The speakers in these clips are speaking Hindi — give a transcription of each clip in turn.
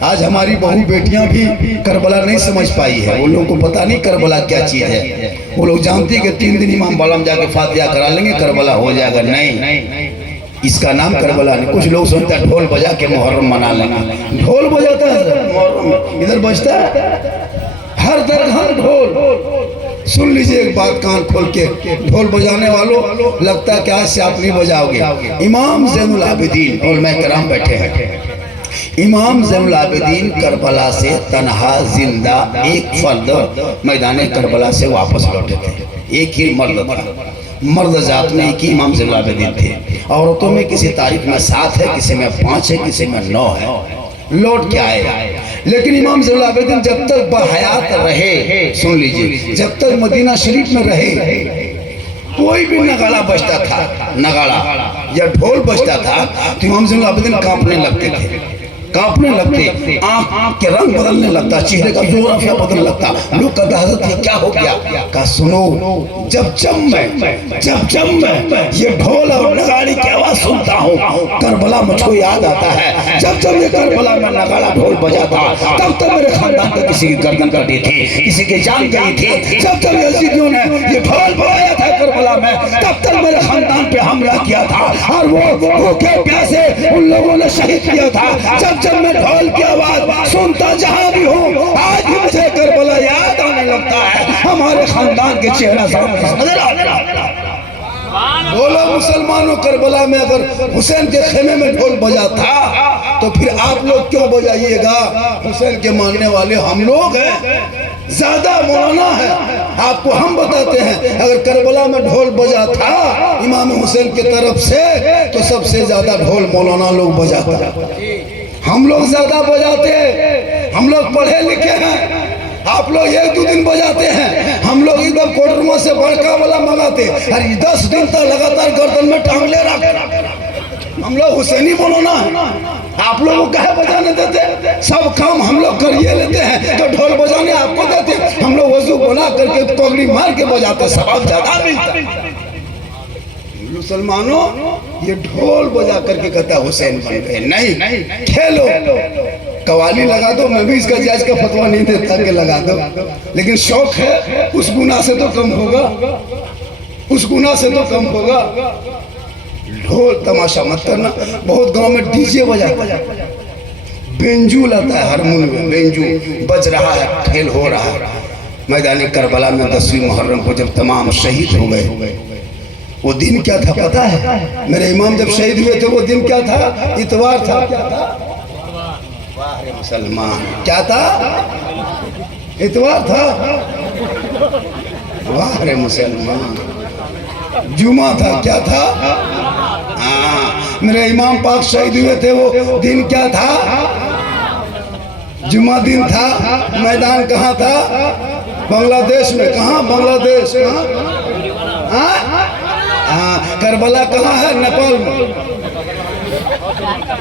आज हमारी बहू बेटियां भी करबला नहीं समझ पाई है। वो लोगों को पता नहीं करबला क्या चीज है। वो लोग जानते हैं कि 3 दिन इमाम बाला में जाके फातिहा करा लेंगे करबला हो जाएगा। नहीं, इसका नाम करबला नहीं। कुछ लोग सोचते हैं ढोल बजा के मुहर्रम मना लेंगे। ढोल बजाता है मुहर्रम में, इधर बजता है हर दरगाह ढोल। सुन लीजिए एक बात कान खोल के, ढोल बजाने वालों, लगता है कि आज से आप नहीं बजाओगे। इमाम ज़ैनुल आबिदीन उलमा किराम बैठे हैं। इमाम ज़ैनुल आबिदीन करबला से तन्हा जिंदा एक फर्द मैदान करबला से वापस लौटे थे। एक ही मर्द था, मर्द जात में एक ही इमाम ज़ैनुल आबिदीन थे। औरतों में किसी तारीख में 7 है, किसी में 5 है, किसी में 9 है। लौट के आए। लेकिन इमाम ज़ैनुल आबिदीन जब तक बहयात रहे, सुन लीजिए, जब तक मदीना शरीफ में रहे, कोई भी नगाड़ा बजता था, नगाड़ा या ढोल बजता था तो इमाम ज़ैनुल आबिदीन कांपने लगते थे, कांपने लगते, आंख के रंग बदलने लगता, चेहरे का जोराफिया बदलने लगता। लोग कहते हज़रत ये क्या हो गया? कहा सुनो, जब जब मैं ये ढोल और नगाड़ी की आवाज सुनता हूँ, करबला मुझको याद आता है। जब जब ये करबला में नगाड़ा ढोल बजाता, तब तब मेरे खानदान पे किसी की गर्दन कटी थी, किसी की जान गई थी। जब जब यजीदियों ने ये ढोल बजाया था करबला में, तब तक मेरे खानदान पे हमला किया था और वो क्या प्यासे उन लोगों ने शहीद किया था। जब मैं ढोल की आवाज सुनता जहां भी हूँ, आज भी मुझे करबला याद आने लगता है। हमारे खानदान के चेहरा सामने नजर आता है। बोलो मुसलमानों, करबला में अगर हुसैन के खेमे में ढोल बजा था तो फिर आप लोग क्यों बजाइएगा? हुसैन के मानने वाले हम लोग हैं, ज्यादा मौलाना है। आपको हम बताते हैं, अगर करबला में ढोल बजा था इमाम हुसैन की तरफ से तो सबसे ज्यादा ढोल मौलाना लोग बजाते। हम लोग ज्यादा बजाते, हम लोग पढ़े लिखे हैं। आप लोग 1-2 दिन बजाते हैं, हम लोग एकदम कोटरमा से बड़का वाला मंगाते, अरे 10 दिन तक लगातार गर्दन में टांग ले रखते। हम लोग हुसैनी मौलाना है। आप लोगों को कहे बजाने देते? सब काम हम लोग करिए लेते हैं तो ढोल बजाने आपको देते। हम लोग वजू बना करके पगड़ी मार के बजाते, सवाब ज्यादा मिलता। मुसलमानों, ये ढोल बजा करके कहता हुसैन बन गए। नहीं, खेलो, कवाली लगा दो। मैं भी इसका जायज का फतवा नहीं देता कि लगा दो, लेकिन शौक है, उस गुनाह से तो कम होगा, उस गुनाह से तो कम होगा। ढोल तमाशा मत करना। बहुत गांव में डीजे बजाता है, बेंजू लाता है, हारमोनियम बेंजू बज रहा है, खेल हो रहा है। मैदान करबला में 10वीं मुहर्रम को जब तमाम शहीद हो गए, वो दिन क्या था पता है? मेरे इमाम जब शहीद हुए थे वो दिन क्या था? इतवार था। क्या था? वाह रे मुसलमान, क्या था? इतवार था। वाह रे मुसलमान, जुमा था। क्या था? हाँ, मेरे इमाम पाक शहीद हुए थे, वो दिन क्या था? जुमा दिन था। मैदान कहाँ था? बांग्लादेश में। कहाँ? बांग्लादेश। हाँ, करबला कहाँ है? नेपाल में।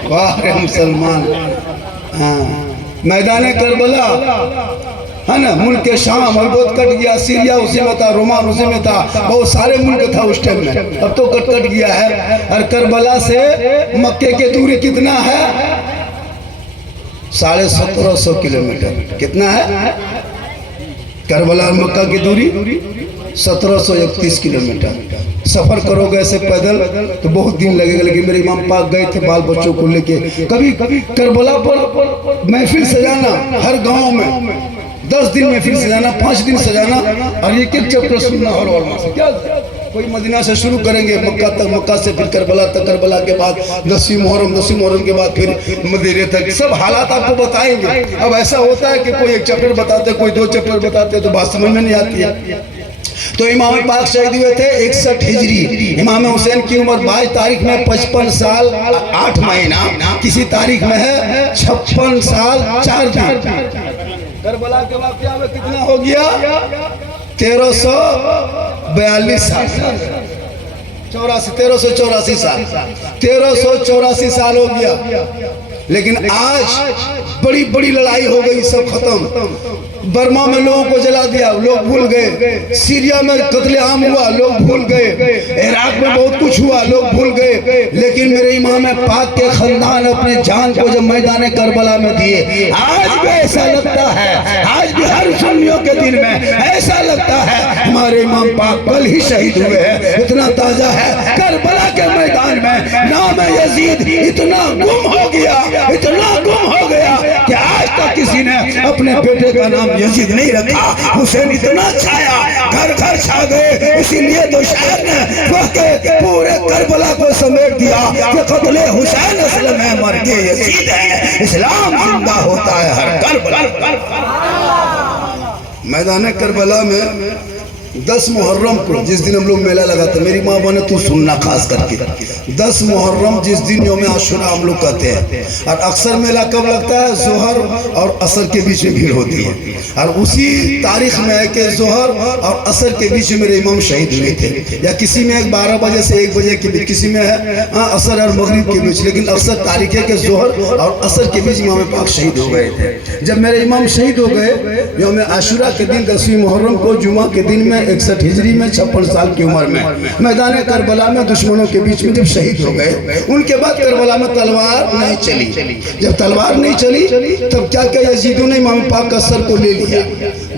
वाह रे मुसलमान, हाँ, मैदान करबला है ना। मुल्क शाम बहुत कट गया, सीरिया उसी में था, रोमान उसी में था, बहुत सारे मुल्क था उस टाइम में, अब तो कट गया है। और करबला से मक्के की दूरी कितना है? 1750 किलोमीटर। कितना है? करबला और मक्का की दूरी 1731 किलोमीटर। सफर करोगे ऐसे पैदल तो बहुत दिन लगेगा, लेकिन मेरे इमाम पाक गए थे बाल बच्चों को लेके। कभी करबला पर महफिल सजाना, हर गांव में 10 दिन महफिल सजाना, 5 दिन सजाना, और एक चैप्टर सुनना हर वरमा से। क्या कोई मदीना से शुरू करेंगे मक्का तक, मक्का से फिर करबला तक, करबला के बाद 10वीं मुहर्रम के बाद फिर मदीने तक, सब हालात आपको बताएंगे। अब ऐसा होता है कि कोई 1 चैप्टर बताते, कोई 2 चैप्टर बताते, तो बात समझ में नहीं आती है। तो इमाम पाक शहीद हुए थे 61 हिजरी। इमाम हुसैन की उम्र 22 तारीख में 55 साल 8 महीना, किसी तारीख में है 56 साल 4 दिन। करबला के वाक़या में कितना हो गया? 1342 साल, 1384 साल, 1384 साल हो गया। लेकिन आज बड़ी बड़ी लड़ाई हो गई, सब खत्म। बर्मा में लोगों को जला दिया, लोग भूल गए। सीरिया में कत्लेआम हुआ, लोग भूल गए। इराक में बहुत कुछ हुआ, लोग भूल गए। लेकिन मेरे इमाम पाक के खानदान अपने जान को जब मैदान करबला में दिए, आज भी ऐसा लगता है, आज भी हर सुन्नियों के दिल में ऐसा लगता है हमारे इमाम पाक कल ही शहीद हुए हैं। इतना ताजा है करबला के मैदान में नाम यजीद इतना गुम हो गया, इतना गुम हो गया कि आज तक किसी ने अपने बेटे का नाम यजीद नहीं रखा। हुसैन इतना छाया, घर घर छा गए। इसीलिए तो शायर ने पूरे करबला को समेट दिया कि कत्ले हुसैन असलम है, मर के यजीद है, इस्लाम जिंदा होता है हर करबला। मैदान करबला में 10 मुहर्रम को जिस दिन हम लोग मेला लगाते, मेरी माँ बने तू सुनना खास करके, 10 मुहर्रम जिस दिन यौम आशुरा हम लोग कहते हैं। और अक्सर मेला कब लगता है? जोहर और असर के बीच में भीड़ होती है। और उसी तारीख में है कि जोहर और असर के बीच में मेरे इमाम शहीद हुए थे, या किसी में 12 बजे से 1 बजे के बीच, किसी में है असर और मगरिब के बीच। लेकिन अक्सर तारीख है कि जोहर और असर के बीच इमाम पाक शहीद हो गए थे। जब मेरे इमाम शहीद हो गए यौम आशुरा के दिन 10वीं मुहर्रम को, जुमा के दिन में 61 हिजरी में 56 साल की उम्र में मैदान करबला में दुश्मनों के बीच में जब शहीद हो गए, उनके बाद करबला में तलवार नहीं चली। जब तलवार नहीं चली तब क्या किया यजीदों ने इमाम पाक का सर को ले लिया,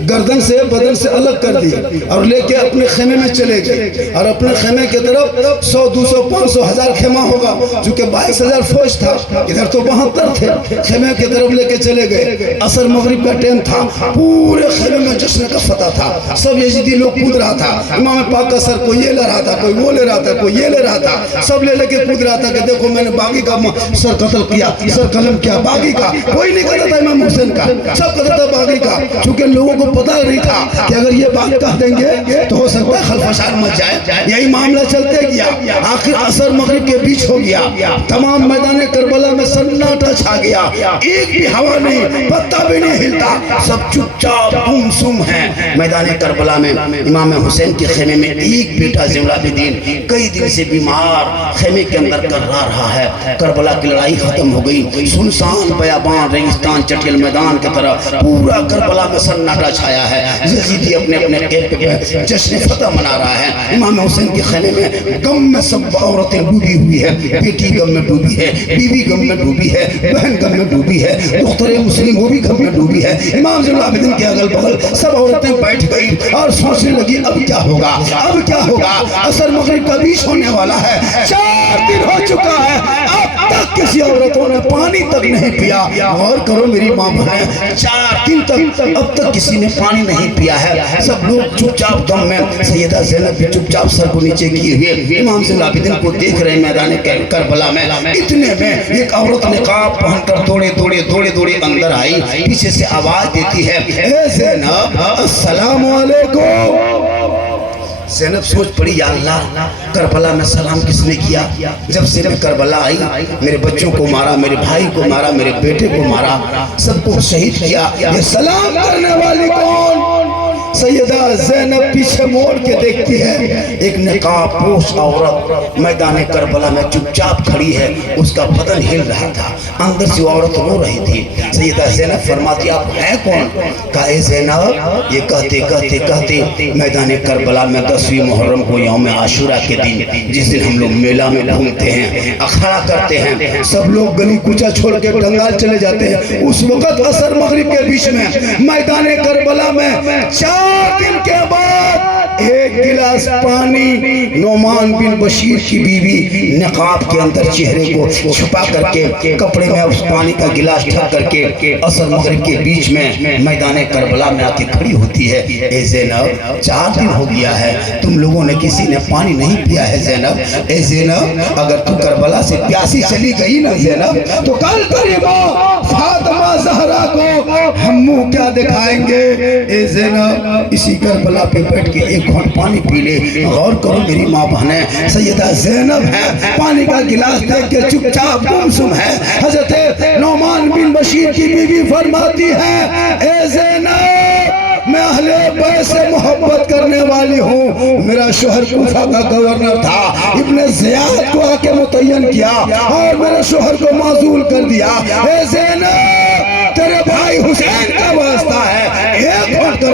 गर्दन से बदन से अलग कर दिया और लेके अपने खेमे में चले गए। और अपने खेमे की तरफ 100, 200, 500, 1000 खेमा होगा, चूंकि 22,000 फौज था, इधर तो 72 थे। खेमे की तरफ लेके चले गए। असर मगरिब का टाइम था, पूरे खेमे में जश्न का फतह था, सब यजीदी लोग कूद रहा था। इमाम पाक का सर कोई ये ले रहा था, कोई वो ले रहा था, कोई ये ले रहा था, सब ले लेके कूद रहा था कि देखो मैंने बागी का सर कत्ल किया, सर कलम किया बागी का। कोई नहीं कहता था इमाम हुसैन का, सब कहता था बागी का। चूंकि लोगों को पता नहीं था कि अगर ये बात कह देंगे तो हो सकता है खलफशान मच जाए। यही मामला चलते गया, आखिर असर मगरिब के बीच हो गया। तमाम मैदान करबला में सन्नाटा छा गया, एक भी हवा नहीं, पत्ता भी नहीं हिलता, सब चुपचाप गुमसुम है। मैदान करबला में इमाम हुसैन के खेमे में एक बेटा ज़िंदुल-आबिदीन कई दिन से बीमार खेमे के अंदर कर्रा रहा है। करबला की लड़ाई खत्म हो गई, सुनसान बयाबान रेगिस्तान चटियल मैदान की तरह पूरा करबला में सन्नाटा छाया है। यजीदी अपने अपने कैंप पे जश्न फतह मना रहा है। इमाम हुसैन के खेमे में गम में सब औरतें डूबी हुई है, बेटी गम में डूबी है, बीवी गम में डूबी है, बहन गम में डूबी है, दुख्तरे मुस्लिम वो भी गम में डूबी है। इमाम ज़िंदुल-आबिदीन के अगल बगल सब औरतें बैठ गई और सोचने लगी अब क्या होगा, अब क्या होगा। असर मगरिब का बीच होने वाला है, 4 दिन हो चुका है, अब तक किसी औरतों ने पानी तक नहीं पिया। और करो मेरी माँ बहन, 4 दिन तक अब तक किसी ने पानी नहीं पिया है। सब लोग चुपचाप दम में, सैयदा ज़ैनब भी चुपचाप सर को नीचे किए हुए इमाम ज़िंदुल-आबिदीन को देख रहे मैदान करबला में। इतने में एक औरत निकाब पहनकर दौड़े दौड़े दौड़े दौड़े अंदर आई, पीछे से आवाज देती है, ए ज़ैनब अस्सलाम वालेकुम। ज़ैनब सोच पड़ी, या अल्लाह करबला में सलाम किसने किया? जब से मैं करबला आई मेरे बच्चों को मारा, मेरे भाई को मारा, मेरे बेटे को मारा, सबको शहीद किया, ये सलाम करने वाली कौन? सैयदा ज़ैनब पीछे मोड़ के देखती है, एक नकाबपोश औरत मैदान करबला में चुपचाप खड़ी है, उसका बदन हिल रहा था, अंदर से औरत रो रही थी। सैयदा ज़ैनब फरमाती, आप हैं कौन? कहा, ज़ैनब, ये कहते कहते कहते मैदान करबला में 10वीं मुहर्रम को यौम आशुरा के दिन, जिस दिन हम लोग मेला में घूमते हैं, अखाड़ा करते हैं, सब लोग गली कूचा छोड़ के बंगाल चले जाते हैं, उस वक्त असर मगरिब के बीच में मैदान करबला में 4 दिन के बाद एक गिलास पानी नोमान बिन बशीर की बीवी निकाब के अंदर चेहरे को छुपा करके कपड़े में उस पानी का गिलास ढक करके असर मगरिब के बीच में मैदान करबला में आके खड़ी होती है। ए ज़ैनब, 4 दिन हो गया है, तुम लोगों ने किसी ने पानी नहीं पिया है ज़ैनब। ए ज़ैनब, अगर तू करबला से प्यासी चली गई ना ज़ैनब, तो कल तेरी माँ फातिमा ज़हरा को हम मुँह क्या दिखाएंगे? ए ज़ैनब, इसी करबला पे बैठ के एक घूंट पानी पी ले। गौर करो मेरी माँ बहने, सैयदा ज़ैनब है, पानी का गिलास देख के चुपचाप गुमसुम है। हज़रत नोमान बिन बशीर की बीवी फरमाती है, ए ज़ैनब, मैं अहले बैत से मोहब्बत करने वाली हूँ। मेरा शोहर कूफा का गवर्नर था, इब्ने ज़ियाद को आके मुतय्यन किया और मेरे शोहर को माजूल कर दिया। ए ज़ैनब, तेरे भाई हुसैन का वास्ता है,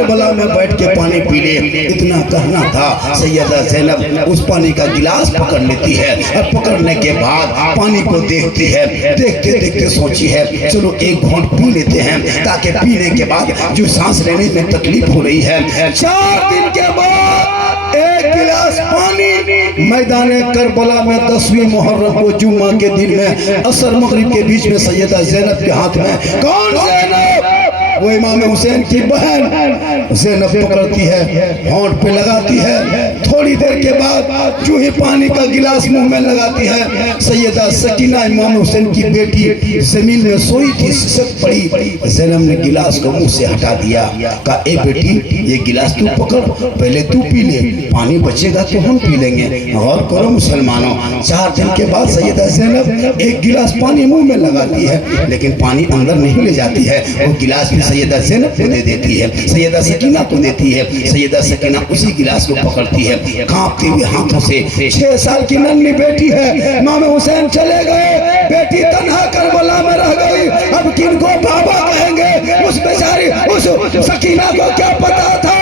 करबला में बैठ के पानी पी ले, इतना कहना था। सैयदा ज़ैनब उस पानी का गिलास पकड़ लेती है और पकड़ने के बाद पानी को देखती है, देखते देखते सोची है चलो एक घूंट पी लेते हैं, ताकि पीने के बाद जो सांस लेने में तकलीफ हो रही है। 4 दिन के बाद एक गिलास पानी मैदान करबला में 10वीं मुहर्रम को जुम्मा के दिन में असर मगरिब के बीच में सैयदा ज़ैनब के हाथ में, कौन ज़ैनब? वो इमाम हुसैन की बहन ज़ैनब पकड़ती है, होंठ पे लगाती है। थोड़ी देर के बाद जो ही पानी का गिलास मुंह में लगाती है, सैयदा सकीना इमाम हुसैन की बेटी जमीन में सोई थी, सिसक पड़ी। ज़ैनब ने गिलास को मुंह से हटा दिया, कहा ए बेटी ये गिलास तू पकड़, पहले तू पी ले, पानी बचेगा तो हम पी लेंगे। गौर करो मुसलमानों, 4 दिन के बाद सैयदा ज़ैनब एक गिलास पानी मुंह में लगाती है, लेकिन पानी अंदर नहीं ले जाती है। वो गिलास भी सैयदा ज़ैनब को दे देती है, सैयदा सकीना को देती है। सैयदा सकीना उसी गिलास को पकड़ती है, कांपते हुए हाथों से। 6 साल की नन्ही बेटी है, इमाम हुसैन चले गए, बेटी तन्हा करबला में रह गई। अब किनको बाबा कहेंगे? उस बेचारी उस सकीना को क्या पता था?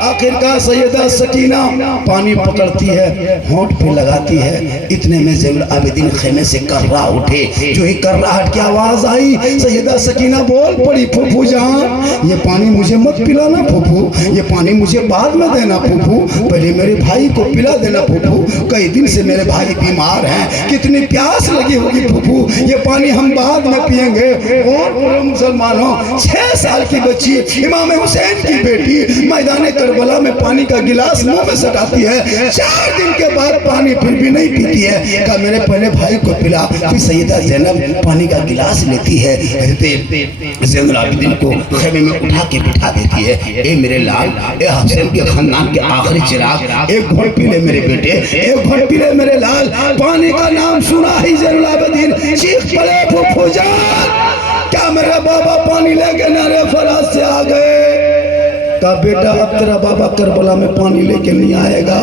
आखिरकार सैयदा सकीना पानी पकड़ती है, होंठ पे लगाती है। इतने में ज़ैनुल आबिदीन खेमे से कर्रा उठे। जो ही कर्राहट की आवाज आई, सैयदा सकीना बोल पड़ी, फूफू जान ये पानी मुझे मत पिलाना फूफू, ये पानी मुझे बाद में देना फूफू, पहले मेरे भाई को पिला देना फूफू, कई दिन से मेरे भाई बीमार हैं, कितनी प्यास लगी होगी फूफू, ये पानी हम बाद में पिएंगे। और मुसलमानों, 6 साल की बच्ची इमाम हुसैन की बेटी मैदान करबला में पानी का गिलास मुंह में सटाती है। 4 दिन के बाद पानी फिर भी नहीं पीती है। कहा मेरे पहले भाई को पिला। फिर सैयदा ज़ैनब पानी का गिलास लेती है, ज़ैनुल आबिदीन को खेमे में उठा के बिठा देती है। ए मेरे लाल, ए हुसैन के खानदान के आखिरी चिराग, एक घूंट पी ले मेरे बेटे, एक घूंट पी ले मेरे लाल। पानी का नाम सुना ही ज़ैनुल आबिदीन चीख पड़े, फूफू जान क्या मेरा बाबा पानी लेके नारे फराज से आ गए? का बेटा अब तेरा बाबा करबला में पानी लेके नहीं आएगा,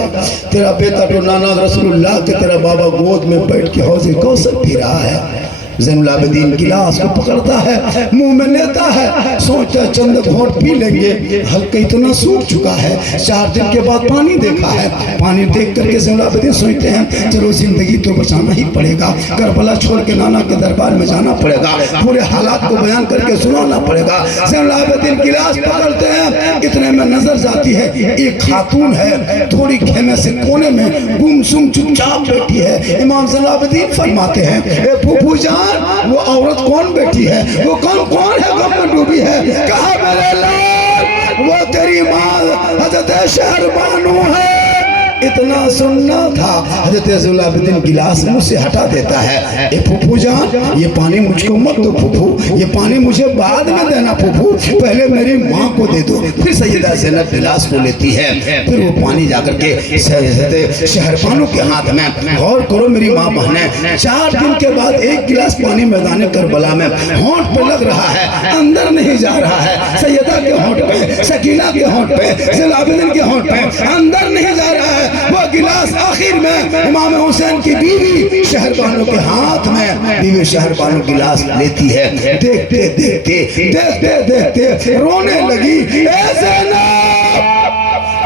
तेरा बेटा तो नाना रसूलुल्लाह के तेरा बाबा गोद में बैठ के हौज़े कौसर पी रहा है। ज़ैनुल आबिदीन गिलास को पकड़ता है, मुंह में लेता है, सोचता चंद घोंट पी लेंगे, हल्का इतना सूख चुका है। 4 दिन के बाद पानी देखा है। पानी देख करके ज़ैनुल आबिदीन सोचते हैं चलो जिंदगी तो बचाना ही पड़ेगा, करबला छोड़ के नाना के दरबार में जाना पड़ेगा, पूरे हालात को बयान करके सुनाना पड़ेगा। ज़ैनुल आबिदीन गिलास पकड़ते हैं, इतने में नजर जाती है एक खातून है, थोड़ी खेमे से कोने में गुमसुम चुपचाप बैठी है। इमाम ज़ैनुल आबिदीन फरमाते हैं ए फूफू जान वो औरत कौन बैठी है, वो कौन है गम में डूबी है? कहा मेरे लाल वो तेरी माँ हज़रत शहरबानू है। इतना सुनना था, हज़रत ज़ैनुल आबिदीन गिलास मुझ से हटा देता है। ए फूफू जान ये पानी मुझको मत दो फूफू, ये पानी मुझे बाद में देना फूफू, पहले मेरी माँ को दे दो। फिर सैयदा ज़ैनब गिलास को लेती है, फिर वो पानी जाकर के हज़रत शहरबानू के हाथ में। गौर करो मेरी माँ बहने, 4 दिन के बाद एक गिलास पानी मैदान करबला में होंठ पे लग रहा है, अंदर नहीं जा रहा है। सैयदा के होंठ पे, सकीना के होंठ पे, ज़ैनुल आबिदीन के होंठ पे, अंदर नहीं जा रहा है। वो गिलास आखिर में इमाम हुसैन की बीवी शहरबानू के हाथ में, बीवी शहरबानू गिलास लेती है। देखते देखते देखते देखते रोने लगी, ए ज़ैनब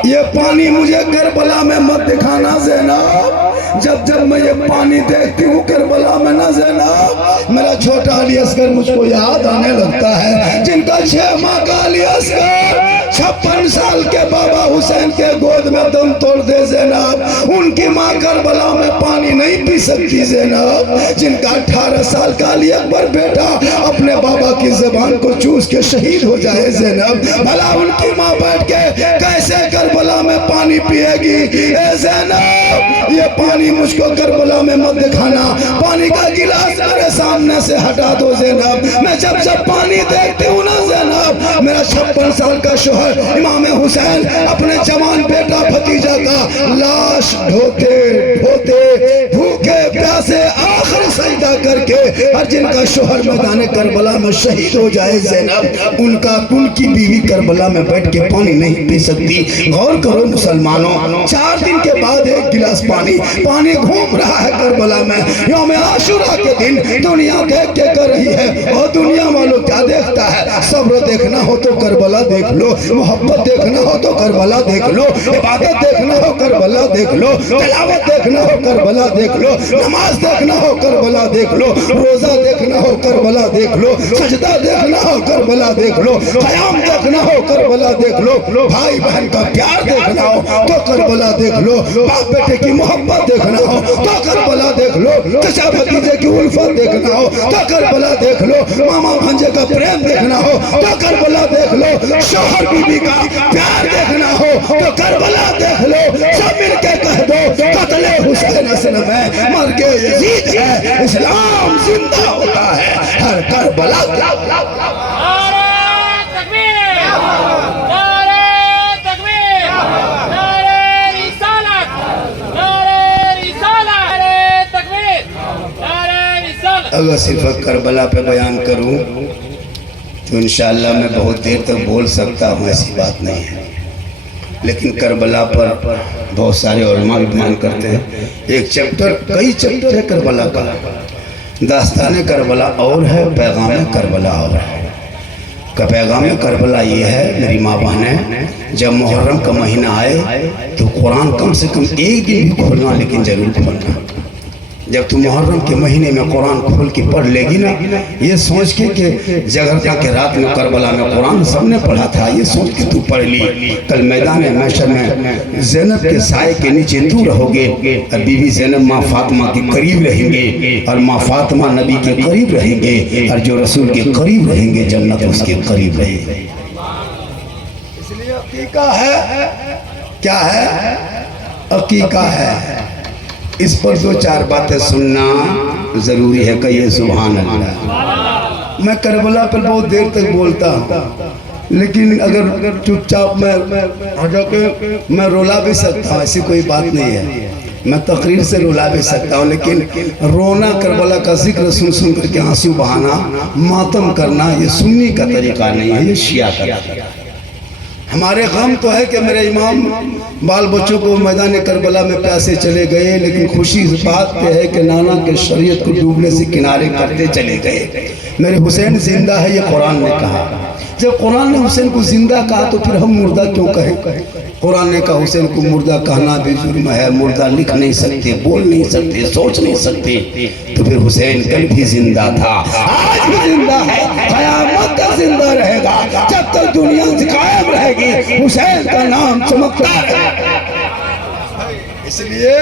ये पानी मुझे करबला में मत दिखाना ज़ैनब, जब मैं ये पानी देखती हूँ करबला में ना ज़ैनब, मेरा छोटा अली असगर मुझको याद आने लगता है, जिनका 6 माह का अली असगर 56 साल के बाबा हुसैन के गोद में दम तोड़ दे ज़ैनब, उनकी माँ करबला में पानी नहीं पी सकती ज़ैनब, जिनका 18 साल का अली अकबर बेटा अपने बाबा की ज़बान को चूस के शहीद हो जाए ज़ैनब, भला उनकी माँ बैठ के कैसे करबला में पानी पिएगी? ए ज़ैनब ये पानी मुझको करबला में मत दिखाना, पानी का गिलास मेरे सामने से हटा दो ज़ैनब, मैं जब पानी देखती हूँ ना ज़ैनब, मेरा 56 साल का शोहर इमाम हुसैन अपने जवान बेटा भतीजा का लाश ढोते ढोते भूखे प्यासे आखिरी सजदा जा करके हर जिनका शोहर मैदान करबला में शहीद हो जाए ज़ैनब, उनकी बीवी करबला में बैठ के पानी नहीं पी सकती। गौर करो मुसलमानों, 4 दिन के बाद एक गिलास पानी घूम रहा है करबला में। यौम आशुरा के दिन दुनिया देख के कर रही है, और दुनिया वालों क्या देखता है? सब्र देखना हो तो करबला देख लो, मोहब्बत देखना हो तो करबला देख लो, इबादत देखना हो करबला देख लो, तिलावत देखना हो करबला देख लो, नमाज देखना हो करबला देख लो, रोजा देखना हो करबला देख लो, सजदा देखना हो करबला देख लो, क़याम देखना हो करबला देख लो, भाई बहन का प्यार देखना हो तो करबला देख लो, बाप बेटे की मोहब्बत देखना हो तो करबला देख लो, चचा भतीजे की उल्फत देखना हो तो करबला देख लो, मामा भांजे का प्रेम देखना हो तो करबला देख लो, शौहर बीवी का प्यार देखना हो तो करबला देख लो। सब मिलके कह दो कत्ले हुसैन असल में मर के यजीद है, इस्लाम जिंदा होता है हर करबला। अगर सिर्फ करबला पे बयान करूं तो इंशाअल्लाह मैं बहुत देर तक बोल सकता हूं, ऐसी बात नहीं है। लेकिन करबला पर बहुत सारे उलमा भी बयान करते हैं। एक चैप्टर, कई चैप्टर है करबला का। दास्तान करबला और है, पैगाम करबला और है। का पैगाम करबला ये है मेरी माँ बहनें, जब मुहर्रम का महीना आए तो कुरान कम से कम एक दिन भी खोलना, लेकिन ज़रूर खोलना। जब तू मुहर्रम के महीने में कुरान खोल के पढ़ लेगी ना, ये सोच के कि जगरता के रात में करबला में कुरान सबने पढ़ा था, ये सोच के तू पढ़ ली, कल मैदान महशर में ज़ैनब के साए के नीचे तू रहोगे और बीवी ज़ैनब माँ फातिमा के करीब रहेंगे, और माँ फातिमा नबी के करीब रहेंगे, और जो रसूल के करीब रहेंगे जन्नत उसके करीब रहेंगे। इसलिए अकीका है, क्या है? अकीका है। इस पर 2-4 बातें सुनना ज़रूरी है। कहिए सुभान अल्लाह। मैं करबला पर बहुत देर तक बोलता हूँ, लेकिन अगर चुपचाप मैं जाके मैं रोला भी सकता हूँ, ऐसी कोई बात नहीं है। मैं तकरीर से रुला भी सकता हूँ, लेकिन रोना, करबला का जिक्र सुन सुन करके आंसू बहाना, मातम करना, ये सुन्नी का तरीका नहीं है, ये शिया का तरीका है। हमारे गम तो है कि मेरे इमाम बाल बच्चों को मैदान करबला में प्यासे चले गए, लेकिन खुशी इस बात पे है कि नाना के शरीयत को डूबने से किनारे करते चले गए। मेरे हुसैन जिंदा है, ये कुरान ने कहा। जब कुरान ने हुसैन को जिंदा कहा तो फिर हम मुर्दा क्यों कहें? कुरान ने कहा हुसैन को मुर्दा कहना भी जुर्म है। मुर्दा लिख नहीं सकते, बोल नहीं सकते, सोच नहीं सकते, तो फिर हुसैन कल भी जिंदा था, आज भी जिंदा है, क़यामत तक जिंदा रहेगा। जब तक दुनिया कायम रहेगी हुसैन का नाम चमकता रहेगा। इसलिए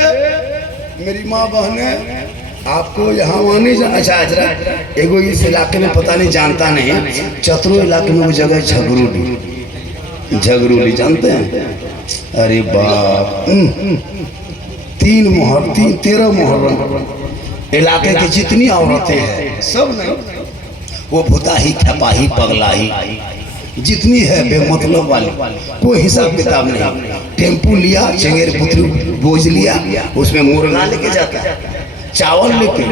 मेरी माँ बहनें, आपको यहाँ आने अच्छा एगो इस इलाके में पता नहीं जानता नहीं, चतरो इलाके में वो जगह झगरूली जानते हैं? अरे बाप, 13 मुहर्रम इलाके की जितनी औरतें हैं सब नहीं, वो भुताही, थपाही, पगलाही जितनी है बेमतलब वाली, कोई हिसाब किताब नहीं। टेम्पू लिया, चंगेर पुत्र बोझ लिया, उसमें मुर्गा लेके जाता है, चावल लेके,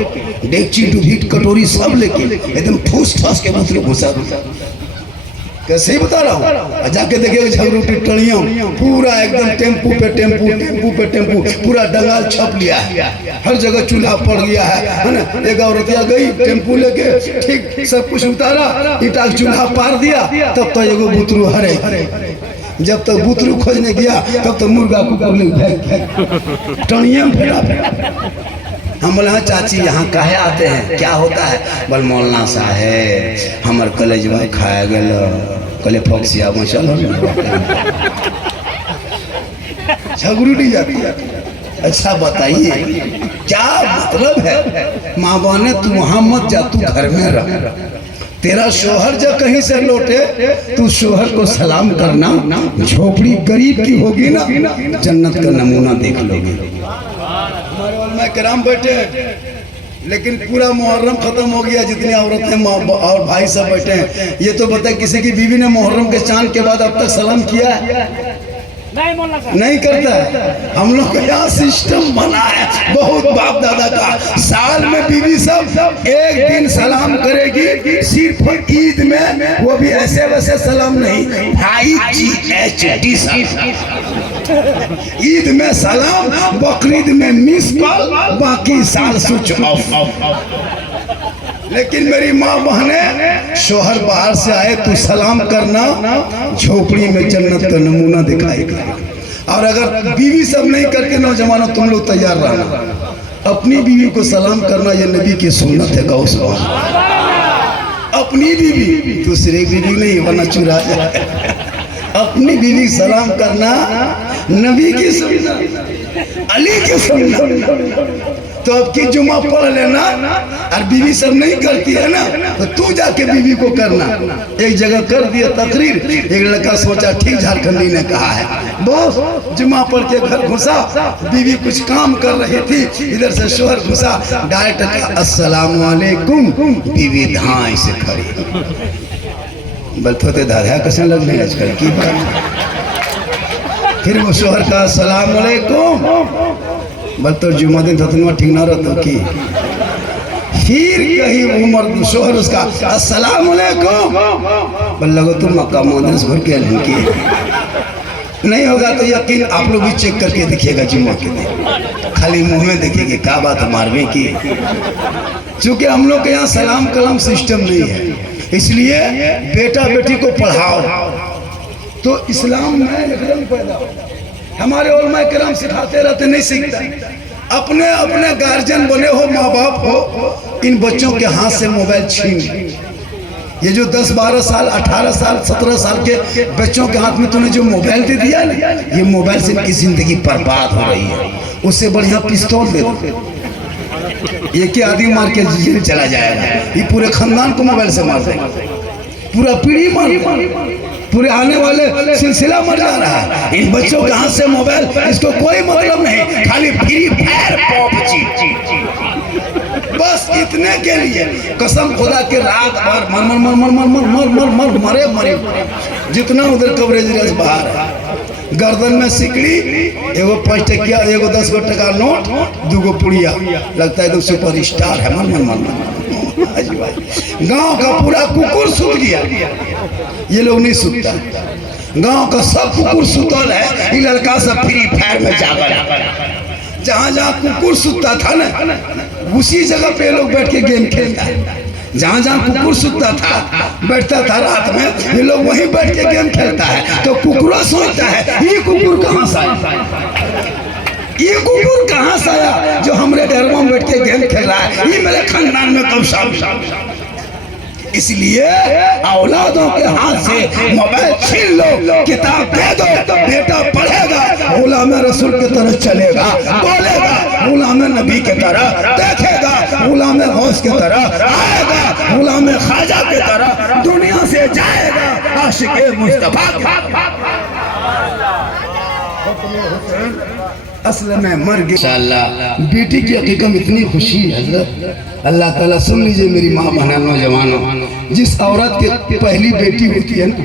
डेगची डुबीट कटोरी सब लेके एकदम ठूस ठास के पुत्र घुसा। कैसे ही बता रहा हूँ, जाके देखिए झगरूटी टणियों पूरा एकदम टेम्पू पे टेम्पू, टेम्पू पे टेम्पू, पूरा डंगाल छप लिया है, हर जगह चूल्हा पड़ गया है ना। एक औरतिया गई टेम्पू लेके, ठीक सब कुछ उतारा, ईटा चूल्हा पार दिया, तब तक एगो बुतरू हरे। जब तक बुतरू खोजने गया तब तक मुर्गा कुकुर टणिया में फेरा। हम बोले हाँ चाची यहाँ काहे आते हैं, क्या होता है? बोल मौलाना साहेब हमार कलेजवा खाया गल, कले फोक्सिया चल झगरूटी जाती है। अच्छा बताइए क्या मतलब है? माँ बहने तू वहाँ मत जा, तू घर में रह। तेरा शोहर जब कहीं से लौटे तू शोहर को सलाम करना, झोपड़ी गरीब की होगी ना, जन्नत का नमूना देख लोगे। हमारे उलमा किराम बैठे, लेकिन पूरा मुहर्रम खत्म हो गया, जितनी औरतें और भाई सब बैठे हैं। ये तो बता किसी की बीवी ने मुहर्रम के चांद के बाद अब तक सलाम किया है? नहीं करता है। हम लोग का यहाँ सिस्टम बना है बहुत बाप दादा का। साल में बीवी सब एक दिन सलाम करेगी, सिर्फ ईद में, वो भी ऐसे वैसे सलाम नहीं, IGHT। ईद में सलाम, बकरीद में मिस कॉल, बाकी साल स्विच ऑफ। लेकिन मेरी माँ बहने, शोहर बाहर से आए तो सलाम करना झोपड़ी में जन्नत का नमूना दिखाएगा। और अगर बीवी सब नहीं करके नौजवानों तुम लोग तैयार रहना, अपनी बीवी को सलाम करना ये नबी की सुन्नत है। गौस अपनी बीवी, दूसरे बीवी नहीं, वरना चुरा जाए। अपनी बीवी सलाम करना नबी की सुन्नत, अली की सुन्नत। तो अब की जुमा पढ़ लेना, और बीवी सब नहीं करती है ना, तो तू जाके बीवी को करना। एक जगह कर दिया तकरीर, एक लड़का सोचा ठीक झारखंडी ने कहा है, बॉस जुमा पढ़ के घर घुसा, बीवी कुछ काम कर रही थी, इधर से शोहर घुसा, डायरेक्ट कहा अस्सलाम वालेकुम, बीवी धाई से खड़ी। बलथोते दादा कैसे लग रहे आजकल की बात। फिर वो शोहर का अस्सलाम वालेकुम, बल तो जुम्मा दिन तो ठीक ना रहता की। फिर कहीं उमर शोहर उसका अस्सलाम वालेकुम, बल लगो तुम मक्का मोहम्मद भर के की नहीं होगा तो यकीन आप लोग भी चेक करके देखिएगा जुम्मा के दिन, खाली मुंह में देखिएगा क्या बात मारवे की। चूंकि हम लोग के यहाँ सलाम कलाम सिस्टम नहीं है, इसलिए बेटा बेटी को पढ़ाओ तो इस्लाम में एकदम पैदा हो। हमारे उलमा किराम सिखाते रहते, नहीं सीखता। अपने अपने गार्जियन बने हो, माँ बाप हो, इन बच्चों के हाथ से मोबाइल छीन। ये जो 10, 12 साल, 18 साल, 17 साल के बच्चों के हाथ में तूने जो मोबाइल दे दिया ना, ये मोबाइल से इनकी जिंदगी बर्बाद हो रही है। उससे बढ़िया पिस्तौल दे दो, एक ही आदमी मार के जेल चला जाएगा। ये पूरे खानदान को मोबाइल से मार देगा, पूरा पीढ़ी मार, पूरे आने वाले सिलसिला मर जा रहा है। इन बच्चों के हाथ से मोबाइल, इसको कोई मतलब नहीं, खाली फ्री फायर पबजी, बस इतने के लिए कसम खुदा के रात भर मर मर मर मर मर मर मर मर मरे मरे। जितना उधर कवरेज बाहर है, गर्दन में सिकड़ी, एगो 5 टकिया, एगो 10 टका नोट, 2 पुड़िया, लगता है तो सुपर स्टार है। मन मन मन गांव का पूरा कुकुर सुत गया, ये लोग नहीं सुतता। गांव का सब कुकुर सुतल है, ये लड़का सब फ्री फायर में जाकर। जहाँ जहाँ कुकुर सुतता था ना, उसी जगह पे लोग बैठ के गेम खेलता है। जहाँ जहाँ कुकुर सुतता था, बैठता था रात में, ये लोग वहीं बैठ के गेम खेलता है। तो कुकुरा सोचता है ये कुकुर कहाँ से आया, ये कुकुर कहाँ से आया जो हमारे घर में बैठ के गेम खेल रहा है, ये मेरे खानदान में कब शाम। इसलिए औलादों के हाथ से मोबाइल छीन लो, किताब दे दो, बेटा पढ़ेगा, गुलाम रसूल की तरह चलेगा, बोलेगा, गुलाम नबी की तरह देखेगा, गुलाम गौस की तरह आएगा, गुलाम ख्वाजा की तरह दुनिया से जाएगा, आशिक़े मुस्तफा। असल में मर गया। बेटी की हकीकत में इतनी खुशी है हज़रत, अल्लाह ताला सुन लीजिए मेरी माँ बहना नौजवानों, जिस औरत की पहली बेटी होती है ना,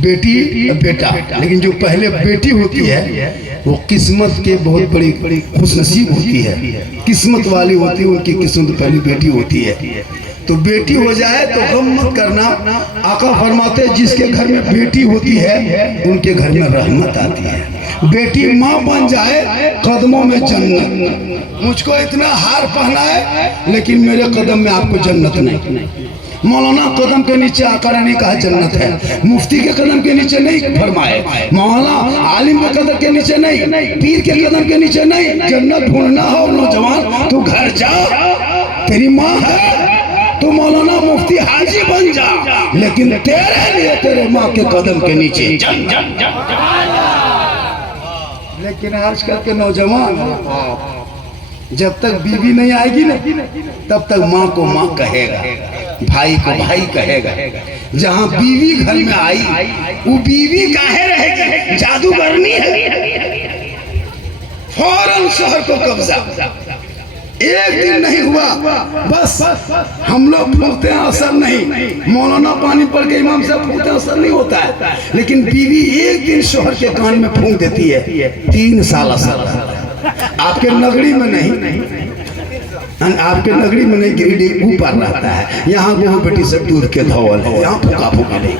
बेटी बेटा, लेकिन जो पहले बेटी होती है वो किस्मत के बहुत बड़ी खुशनसीब होती है, किस्मत वाली होती है, उनकी किस्मत पहली बेटी होती है। तो बेटी हो जाए तो गम मत करना, आका फरमाते जिसके घर में बेटी होती है उनके घर में रहमत आती है। बेटी माँ बन जाए कदमों में जन्नत। मुझको इतना हार पहना है लेकिन मेरे कदम में आपको जन्नत नहीं। मौलाना कदम के नीचे आका ने नहीं कहा जन्नत है, मुफ्ती के कदम के नीचे नहीं फरमाए, मौलाना आलिम के कदम के नीचे नहीं, पीर के कदम के नीचे नहीं। जन्नत ढूंढना हो नौजवान तो घर जा, तेरी माँ है, तू मौलाना मुफ्ती हाजी बन जा, लेकिन तेरे लिए तेरे माँ के कदम के नीचे। लेकिन आजकल के नौजवान जब तक बीवी नहीं आएगी ना तब तक माँ को माँ कहेगा, भाई को भाई कहेगा। जहाँ बीवी घर में आई वो बीवी काहे रहेगी, जादूगरनी है, फौरन शोहर को कब्जा। एक दिन नहीं हुआ, बस हम लोग फूकते हैं, असर नहीं। मौलाना पानी पड़ के इमाम साहब फूकते हैं, असर नहीं होता है। लेकिन बीवी एक दिन शोहर के कान में फूंक देती है, 3 साल असर। आपके नगरी में नहीं, आपके नगरी में नहीं, गिरिडीह ऊपर रहता है। यहाँ वो बेटी से दूध के धौल है, यहाँ फूका फूका नहीं।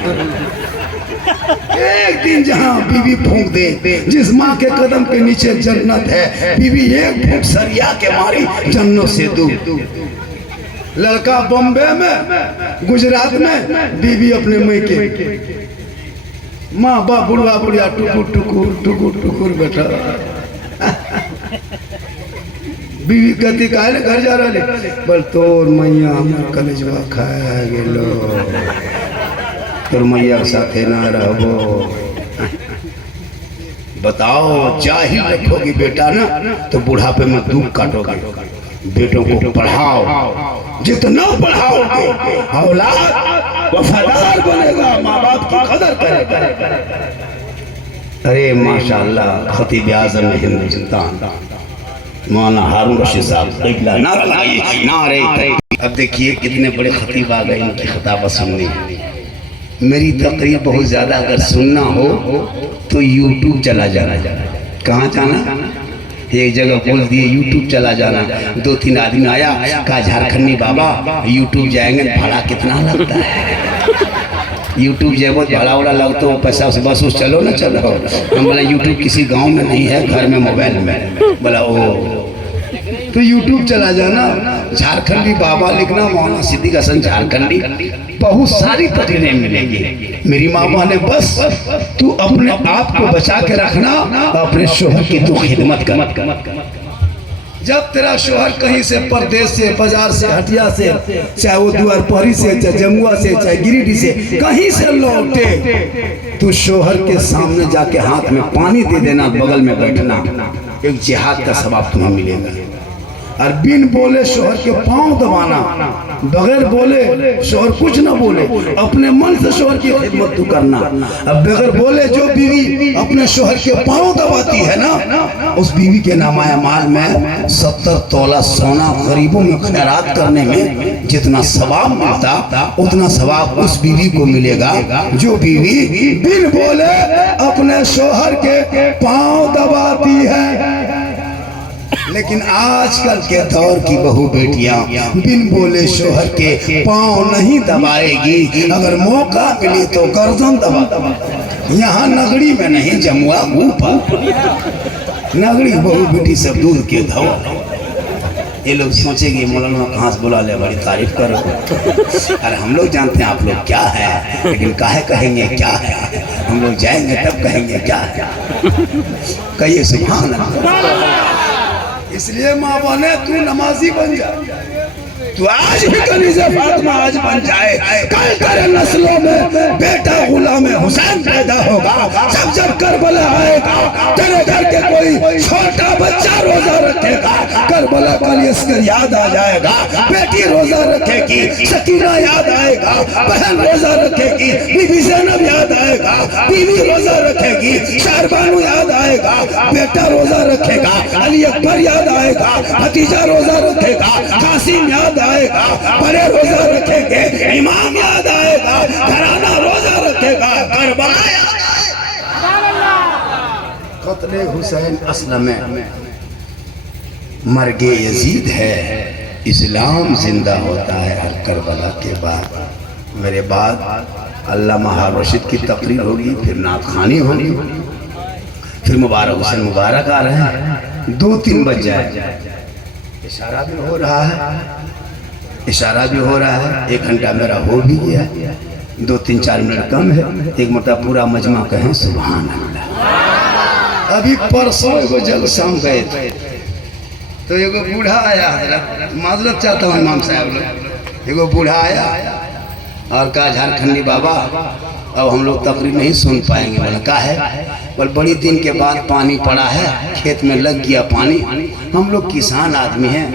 एक दिन जहाँ बीवी फूंक दे, जिस माँ के कदम के नीचे जन्नत है, बीवी एक फूंक सरिया के मारी जन्नत से दूर। लड़का बॉम्बे में, गुजरात में, बीवी अपने मैके, माँ बाप बुढ़वा बुढ़िया टुकुर टुकुर टुकुर टुकुर बैठा। बीवी कहती काहे घर जा रहे, बोल तोर मैया हमर कलेजवा खाया गेलो, तोर मैया के साथे ना रहबो। बताओ, जाहिल रखोगी बेटा ना तो बुढ़ापे में दुख काटोगे। बेटों को पढ़ाओ, जितना पढ़ाओगे औलाद वफादार बनेगा, माँ बाप की कदर करेगा। अरे माशाअल्लाह, खतीब आज़म हिंदुस्तान मौलाना हारून रशीद साहब नारा लगाइए, नारे। अब देखिए कितने बड़े खतीब आ गए इनकी खिताबत सुनने। मेरी तकरीर बहुत ज़्यादा अगर सुनना हो तो यूट्यूब चला जाना। कहाँ जाना? एक जगह बोल दिए यूट्यूब चला जाना। 2-3 आदमी आया, कहा झारखंडी बाबा यूट्यूब जाएंगे, भाड़ा कितना लगता है? यूट्यूब जब भाड़ा वाड़ा लगता हो, पैसा से बस उस चलो ना चलो। हम बोला यूट्यूब किसी गांव में नहीं है, घर में मोबाइल में। बोला ओ तो यूट्यूब चला जाना। झारखंडी बाबा लिखना, मौलाना सिद्दीक हसन झारखंडी, बहुत सारी तकरीरें मिलेंगी। मेरी माँ ने बस तू अपने आप को बचा के रखना, अपने शोहर की तू खिदमत कर। जब तेरा शोहर कहीं से परदेश से, बाजार से, हटिया से, चाहे वो द्वारपहरी से, चाहे जमुआ से, चाहे गिरिडीह से, कहीं से लौटे, तू शोहर के सामने जाके हाथ में पानी दे देना, बगल में बैठना। एक जिहाद का सवाब तुम्हें मिलेगा। और बिन बोले शोहर के पांव दबाना, बगैर बोले शोहर कुछ ना बोले, अपने मन से शोहर की खिदमत तू करना। अब बगैर बोले जो बीवी अपने शोहर के पांव दबाती है ना, उस बीवी के नामाया माल में 70 तोला सोना गरीबों में खैरात करने में जितना सवाब मिलता, उतना सवाब उस बीवी को मिलेगा जो बीवी बिन बोले अपने शोहर के पांव दबाती है। लेकिन आजकल के दौर की बहू बेटियां बिन बोले शोहर के पांव नहीं दबाएगी, अगर मौका मिले तो गर्दन दबा। यहाँ नगरी में नहीं, जमुआ ऊपर नगरी बहू बेटी सब दूध के धो। ये लोग सोचेंगे मौलाना कहाँ से बुला ले, बड़ी तारीफ करो। अरे हम लोग जानते हैं आप लोग क्या है, लेकिन काहे कहेंगे क्या है? हम लोग जाएंगे तब कहेंगे क्या है। कहिए सुभान अल्लाह। इसलिए माँ बने तू नमाजी बन जा, तू आज भी कलीज़े फातिमा आज बन जाए, कल तेरे नस्लों में बेटा गुलाम हुसैन पैदा होगा। जब जब करबला आएगा, तेरे घर के कोई छोटा बच्चा रोजा रखेगा, करबला कल इसका याद आ जाएगा। बेटी रोजा रखेगी, सकीना याद आएगा, बहन रोजा रखेगी, बीबी ज़ैनब याद आएगा, बीवी रोजा रखेगी, शारबानू याद आएगा, बेटा रोजा रखेगा, अली अकबर याद आएगा, भतीजा रोजा रखेगा, कासिम याद आएगा, बड़े रोजा रखेंगे, इमाम याद आएगा, घराना रोजा रखेगा, करबला याद आएगा। कत्ले हुसैन असल में मर्गे यजीद है, इस्लाम जिंदा होता है हर करबला के बाद। मेरे बाद अल्लामा हारून रशीद की तकरीर होगी, फिर नात खानी होगी, फिर मुबारक हुसैन मुबारक आ रहे हैं। 2-3 बज जाए, इशारा भी हो रहा है, इशारा भी हो रहा है। 1 घंटा मेरा हो भी गया, 2-3-4 मिनट कम है। एक मतलब पूरा मजमा कहें सुभान अल्लाह। अभी परसों एगो जलसा गए थे, तो एगो बूढ़ा आया, हजरत माजरत चाहता हूँ इमाम साहब लोग, एगो बूढ़ा आया और कहा झारखंडी बाबा अब हम लोग तकरीर नहीं सुन पाएंगे। बोला का है? बोल बड़ी दिन के बाद पानी पड़ा है, खेत में लग गया पानी, हम लोग किसान आदमी हैं,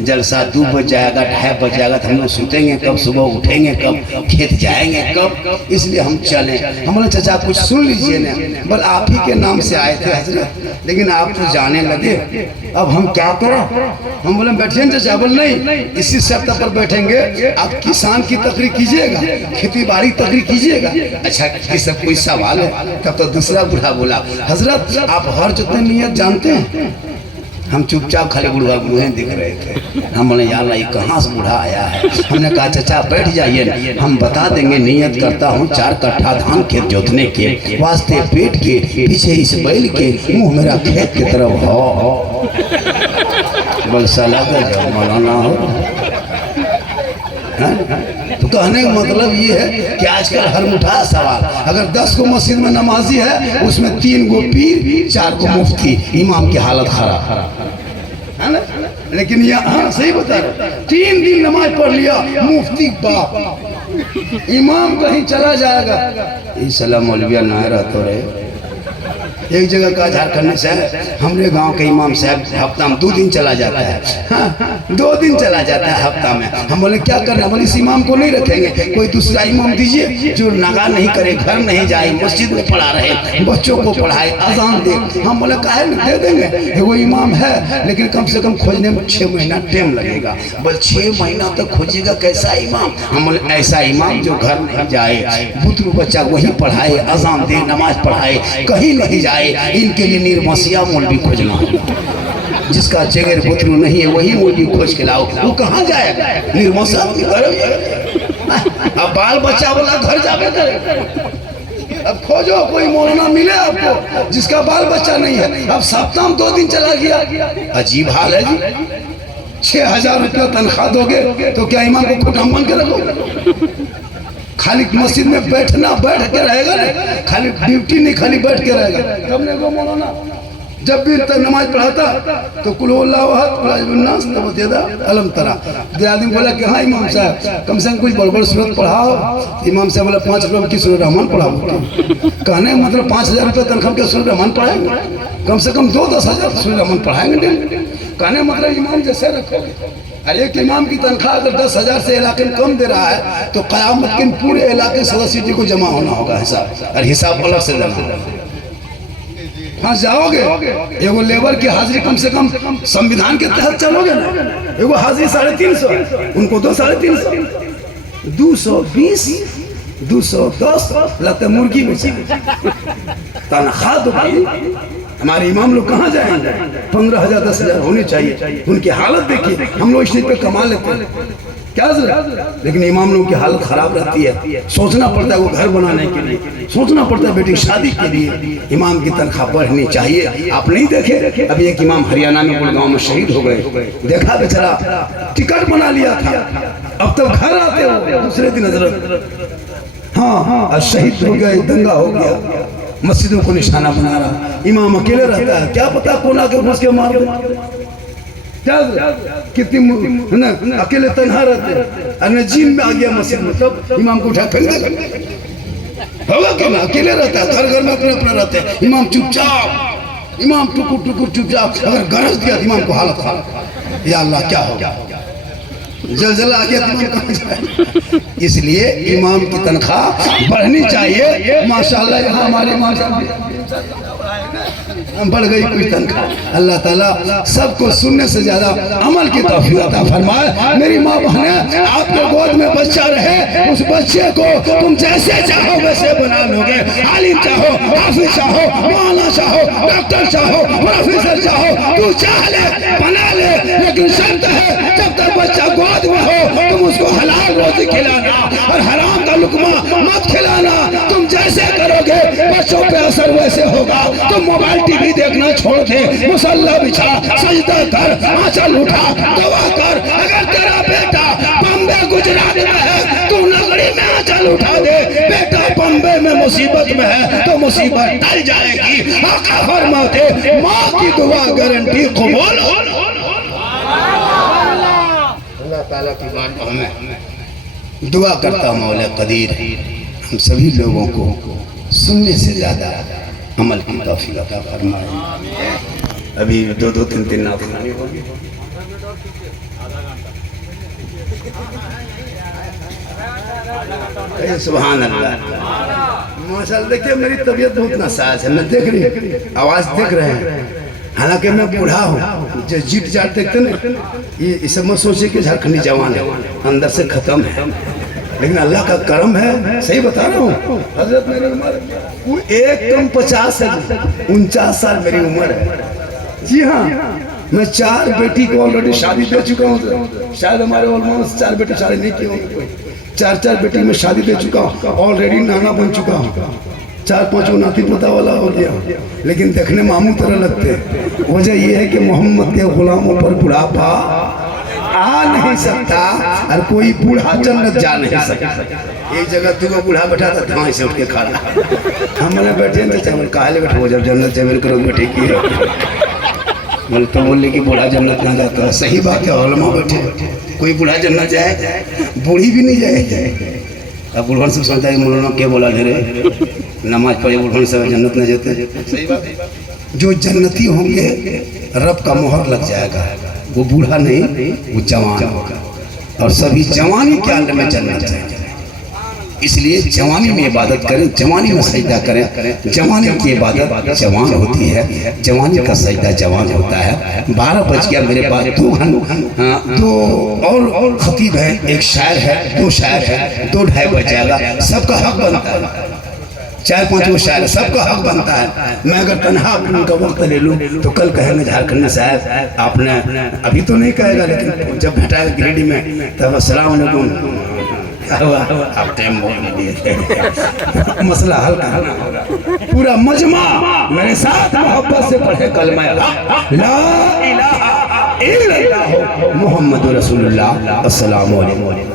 जलसा 2 बज जाएगा, 2:30 बज जाएगा, तो हम लोग सुतेंगे कब, सुबह उठेंगे कब, खेत जाएंगे कब, इसलिए हम चले। हम बोले चाचा कुछ सुन लीजिए ना, बोल आप ही के नाम से आए थे हजरत, लेकिन आप तो जाने लगे, अब हम क्या करें। हम बोले बैठिए चाचा। बोल नहीं, इसी शर्त पर बैठेंगे, आप किसान की तकरीर कीजिएगा, खेती बाड़ी तकरीर कीजिएगा। अच्छा ये सब कोई सवाल है। तब तो दूसरा बूढ़ा बोला हजरत आप हर जितने नियत जानते हैं। हम चुपचाप खाली बूढ़ा बूढ़े दिख रहे थे। हम बोले यार ये कहाँ से बूढ़ा आया है। हमने कहा चाचा बैठ जाइए, हम बता देंगे। नियत करता हूँ 4 कट्ठा धान खेत जोतने के वास्ते, पेट के पीछे इस बैल के, मुँह मेरा खेत की तरफ हो। बल साला का मौलाना हो। तो कहने का मतलब ये है कि आजकल हर मुठा सवाल, अगर 10 को मस्जिद में नमाजी है, उसमें 3 गो पीर, 4 को मुफ्ती, इमाम की हालत खराब है ना। लेकिन ये हाँ सही बता रहे, 3 दिन नमाज पढ़ लिया, मुफ्ती बाप, इमाम कहीं चला जाएगा। इस मौलविया ना रहते रहे। एक जगह का झारखंड से हमारे गांव के इमाम साहब हफ्ता में 2 दिन चला जाता है। हाँ 2 दिन चला जाता है हफ्ता में। हम बोले क्या करना, बोले इस इमाम को नहीं रखेंगे, कोई दूसरा इमाम दीजिए जो नगा नहीं करे, घर नहीं जाए, मस्जिद में पढ़ा रहे, बच्चों को पढ़ाए, अजान दे। हम बोले काहे न दे देंगे, वो इमाम है, लेकिन कम से कम खोजने में 6 महीना टाइम लगेगा। बोले 6 महीना तक खोजेगा कैसा इमाम। हम बोले ऐसा इमाम जो घर नहीं जाए, बुतरू बच्चा वहीं पढ़ाए, अजान दे, नमाज पढ़ाए, कहीं नहीं जाए। इनके लिए निर्मसिया मौलवी खोजना, जिसका जगह बुतरू नहीं है वही मौलवी खोज के लाओ। वो कहाँ जाएगा, निर्मसिया अब बाल बच्चा वाला घर जाके करे। अब खोजो कोई मौलाना मिले आपको जिसका बाल बच्चा नहीं है। अब सप्ताह में 2 दिन चला गया, अजीब हाल है जी। 6000 रुपया तनख्वाह दोगे तो क्या इमाम को खुद हम बन के रखोगे। खाली मस्जिद में बैठना, बैठ के रहेगा ना, खाली ड्यूटी नहीं, खाली बैठ के रहेगा। तब ने वो मौलाना जब भी तक नमाज पढ़ाता तो कुल अलम तरा। आदमी बोला कि हाँ इमाम साहब कम से कम कुछ बड़ सूरत पढ़ाओ। इमाम साहब बोला 5 रुपये की सूरत रहमान पढ़ाओ। कहने मतलब 5000 रुपये तनख्वाह के सूरत रहमान पढ़ाएंगे, कम से कम 2-10 हज़ार सूरत रहमान पढ़ाएंगे। कहने मतलब इमाम जैसे रखोगे। अरे एक इमाम की तनख्वाह अगर 10,000 से इलाके में कम दे रहा है तो क़यामत के पूरे इलाके सदस्य को जमा होना होगा हिसाब, और हिसाब अलग से जमा। हाँ जाओगे, एगो लेबर की हाजिरी कम से कम संविधान के तहत चलोगे ना, एगो हाजिरी 350, उनको 350, 220, 210 लगता मुर्गी में तनख्वाह दो। हमारे इमाम लोग कहाँ जाएंगे, 15,000 10,000 होने चाहिए। उनकी हालत देखिए, हम लोग इस पे कमा लेते हैं क्या जरूरत, लेकिन इमाम लोगों की हालत खराब रहती है। सोचना पड़ता है वो घर बनाने के लिए, सोचना पड़ता है बेटी की शादी के लिए। इमाम की तनख्वाह बढ़नी चाहिए। आप नहीं देखे अभी एक इमाम हरियाणा में गुड़गांव में शहीद हो गए, देखा बेचारा टिकट बना लिया था, अब तक घर आते हो दूसरे दिन हजरत हाँ शहीद हो गए, दंगा हो गया, मस्जिदों को निशाना बना रहा। इमाम अकेले रहता है, क्या पता कौन आके घुस के मार दे, क्या कितनी ना अकेले तन्हा रहते। अरे जीन में आ गया मस्जिद में, तब इमाम को उठा फेंक देगा। होगा क्यों ना, अकेले रहता है, घर घर में अपने अपने रहते हैं। इमाम चुपचाप, इमाम टुकुर टुकुर चुपचाप। अगर गरज दिया इमाम को हालत खराब, या अल्लाह क्या होगा, जलजला आ गया इमाम कहाँ जाए। इसलिए इमाम की तनख्वाह बढ़नी चाहिए। माशाअल्लाह यहाँ हमारे इमाम साहब बढ़ गई कोई तनख्वाह। अल्लाह ताला सबको सुनने से ज्यादा अमल की तौफीक अता फरमाए। मेरी माँ बहने, आपके गोद में बच्चा रहे, उस बच्चे को तुम जैसे चाहो वैसे बना लोगे। आलिम चाहो, हाफिज चाहो, मौलाना चाहो, डॉक्टर चाहो, प्रोफेसर चाहो, तू चाह ले बना ले, लेकिन शर्त है जब तक बच्चा गोद में हो तुम उसको हलाल रोटी खिलाना और हराम का लुकमा मत खिलाना। तुम जैसे करोगे बच्चों पे असर वैसे होगा। तुम मोबाइल टीवी देखना छोड़ दे, मुसल्ला बिछा, सजदा कर, आंचल उठा, दुआ कर। अगर तेरा बेटा बम्बे गुजरात में है, तू नगरी में आंचल उठा दे। बेटा बम्बे में मुसीबत में है तो मुसीबत टल जाएगी। आका फरमाते माँ की दुआ गारंटी कबूल। अल्लाह ताला की बात हमें दुआ करता मौला कदीर हम सभी लोगों को सुनने से ज्यादा अमल की तौफीक अता फरमाए। अभी 2-2 3-3 नात सुभान अल्लाह। माशाअल्लाह, देखिए मेरी तबीयत बहुत नासाज है, मैं देख रही, आवाज देख रहे हैं, हालांकि मैं बूढ़ा हूँ। जो जीत जाट देखते ना, ये सब मत सोचे कि झारखंडी जवान है, अंदर से खत्म है, लेकिन अल्लाह का करम है। सही बता रहा हूँ हजरत, मेरी उम्र एक कम 50 है, 49 साल मेरी उम्र है। जी हाँ, मैं 4 बेटी को ऑलरेडी शादी दे चुका हूँ। शायद हमारे ऑलमोस्ट 4 बेटे शादी नहीं किए होंगे, 4 बेटी में शादी दे चुका हूँ, ऑलरेडी नाना बन चुका हूँ, 4-5 नाती पोता वाला हो गया, लेकिन देखने मामू तरह लगते। वजह यह है कि मोहम्मद के गुलामों पर बुढ़ापा आ नहीं सकता और कोई बूढ़ा जन्नत जा नहीं सकता। एक जगह तुम बूढ़ा बैठा था, धाई से उठ के खड़ा, हमने बैठे थे चावल काहे बैठे हो, जब जन्नत जमीन करो बैठे की बोल तो बोले कि बूढ़ा जन्नत ना जाता। सही बात है, उलमा बैठे, कोई बूढ़ा जन्नत जाए, बूढ़ी भी नहीं जाए। अब बुढ़वन से सुनता है मौलाना क्या बोला रे, नमाज पढ़े बुढ़वन से जन्नत न जाते। सही बात है। जो जन्नती होंगे रब का मोहर लग जाएगा, वो बूढ़ा नहीं, वो जवान होगा, और सभी जवानी के अंदर में जन्नत जाएंगे। इसलिए जवानी में इबादत करें, जवानी में सजदा करें। जवानी की इबादत जवान होती है, जवानी का सजदा जवान होता है। 12 बज गया मेरे पास, 2 और खतीब है, एक शायर है, 2 शायर है, 2-2:30 बज जाएगा। सबका हक बनता है, 4-5 वो शायर, सबका हक बनता है। मैं अगर तनहा उनका वक्त ले लूँ तो कल कहेंगे झारखंड साहब आपने, अभी तो नहीं कहेगा, लेकिन जब हटाएगा गिरिडीह में तब अस्सलाम वालेकुम, आप टाइम मसला हल करना होगा। पूरा मजमा मेरे साथ मोहब्बत से पढ़े कलमा ला इलाहा इल्लल्लाह मुहम्मदुर रसूलुल्लाह। अस्सलाम वालेकुम।